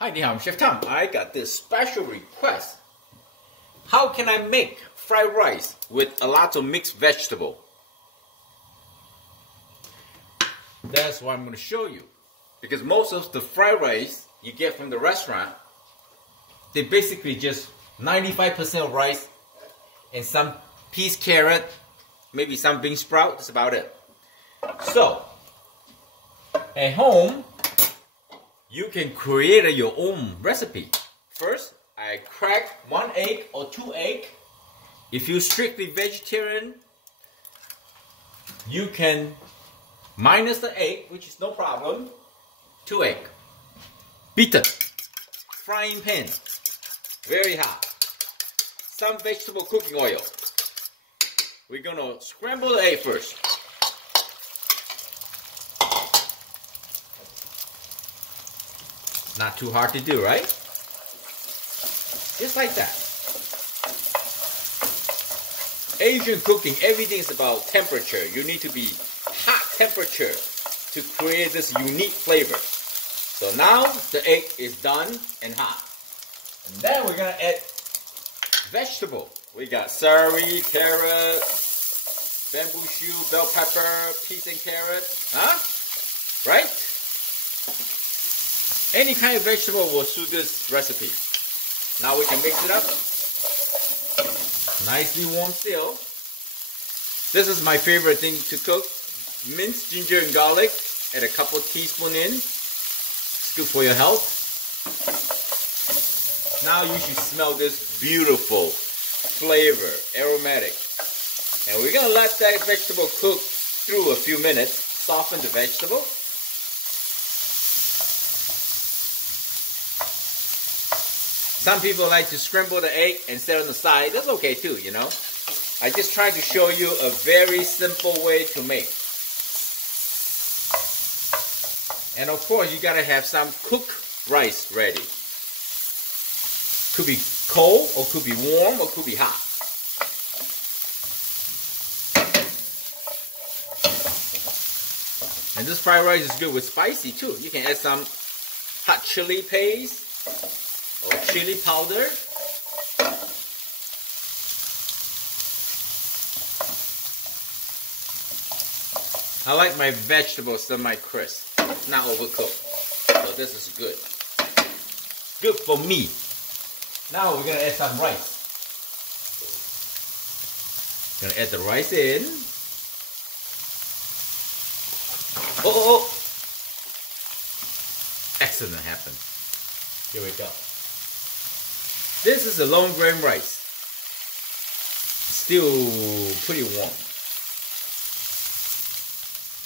Hi, I'm Chef Tom. I got this special request. How can I make fried rice with a lot of mixed vegetable? That's what I'm going to show you. Because most of the fried rice you get from the restaurant, they basically just 95% of rice and some peas, carrot, maybe some bean sprout. That's about it. So, at home, you can create your own recipe. First, I crack 1 egg or 2 eggs. If you're strictly vegetarian, you can minus the egg, which is no problem. 2 eggs. Beater. Frying pan. Very hot. Some vegetable cooking oil. We're gonna scramble the egg first. Not too hard to do, right? Just like that. Asian cooking, everything is about temperature. You need to be hot temperature to create this unique flavor. So now the egg is done and hot. And then we're gonna add vegetable. We got celery, carrot, bamboo shoot, bell pepper, peas and carrot. Huh? Right? Any kind of vegetable will suit this recipe. Now we can mix it up. Nicely warm still. This is my favorite thing to cook. Minced ginger and garlic. Add a couple teaspoons in. It's good for your health. Now you should smell this beautiful flavor, aromatic. And we're going to let that vegetable cook through a few minutes. Soften the vegetable. Some people like to scramble the egg and set it on the side. That's okay too, you know. I just tried to show you a very simple way to make. And of course, you gotta have some cooked rice ready. Could be cold, or could be warm, or could be hot. And this fried rice is good with spicy too. You can add some hot chili paste or chili powder. I like my vegetables semi-crisp, not overcooked. So this is good. Good for me. Now we're gonna add some rice. Gonna add the rice in. Oh! Accident happened. Here we go. This is a long grain rice. Still pretty warm.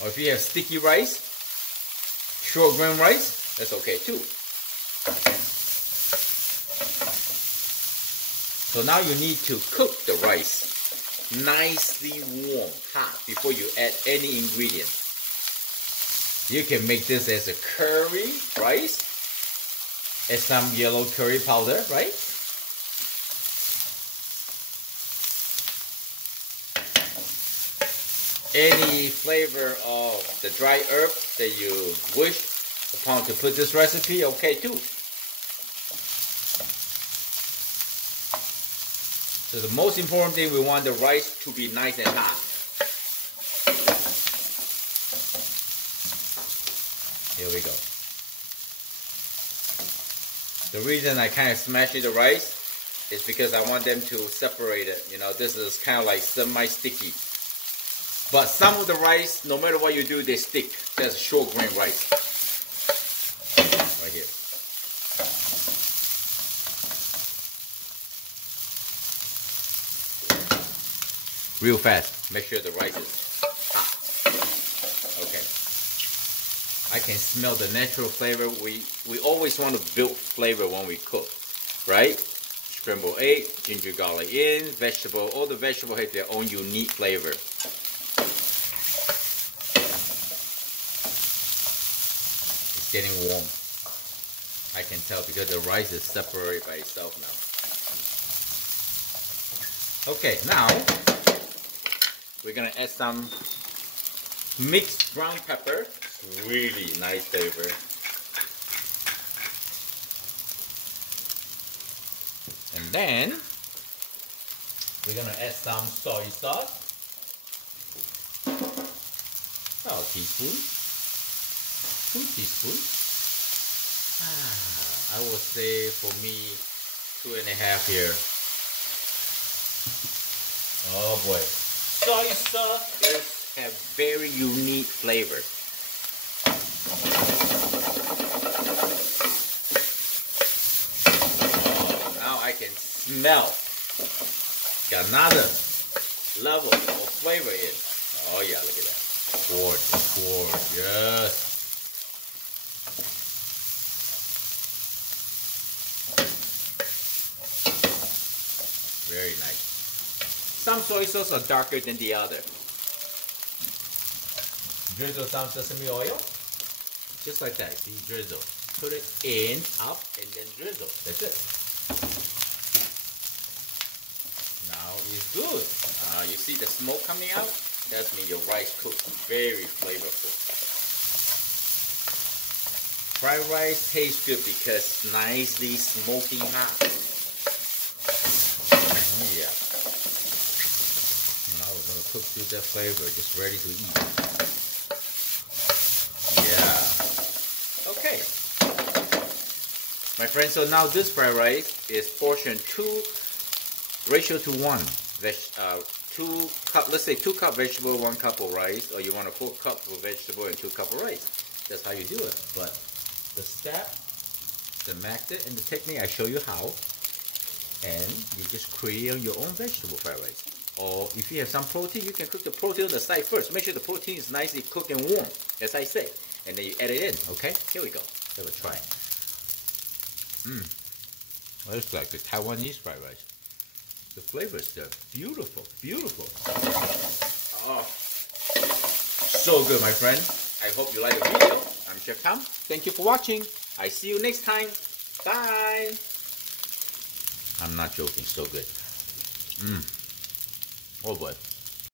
Or if you have sticky rice, short grain rice, that's okay too. So now you need to cook the rice nicely warm, hot, before you add any ingredient. You can make this as a curry rice, add some yellow curry powder, right? Any flavor of the dry herb that you wish upon to put this recipe, okay too. So the most important thing, we want the rice to be nice and hot. Here we go. The reason I kind of smashed the rice is because I want them to separate it. You know, this is kind of like semi-sticky. But some of the rice, no matter what you do, they stick. That's short grain rice. Right here. Real fast. Make sure the rice is hot. Okay. I can smell the natural flavor. We always want to build flavor when we cook, right? Scrambled egg, ginger garlic in, vegetable. All the vegetables have their own unique flavor. It's getting warm. I can tell because the rice is separated by itself now. Okay, now we're gonna add some mixed brown pepper. Really nice flavor. And then we're gonna add some soy sauce. About a teaspoon, 2 teaspoons. I would say for me 2.5 here. Oh boy, soy sauce have very unique flavor. Oh, now I can smell. Got another level of flavor in. Oh yeah, look at that. Quartz, yes. Very nice. Some soy sauce are darker than the other. Drizzle some sesame oil. Just like that, see, drizzle. Put it in, up, and then drizzle. That's it. Now it's good. You see the smoke coming out? That means your rice cooked very flavorful. Fried rice tastes good because it's nicely smoking hot. Yeah. Now we're gonna cook through that flavor, just ready to eat. Yeah. Okay. My friends, so now this fried rice is portioned 2 ratio to 1. 2 cup, let's say 2 cup vegetable, 1 cup of rice, or you want a 4 cup of vegetable and 2 cup of rice. That's how you do it. But the step, the method, and the technique, I show you how. And you just create your own vegetable fried rice. Or if you have some protein, you can cook the protein on the side first. Make sure the protein is nicely cooked and warm, as I say. And then you add it in, okay? Here we go. Have a try. Well, it's like the Taiwanese fried rice. The flavors there, beautiful, beautiful. Oh, so good, my friend. I hope you like the video. I'm Chef Tom. Thank you for watching. I see you next time. Bye. I'm not joking, so good. Oh boy.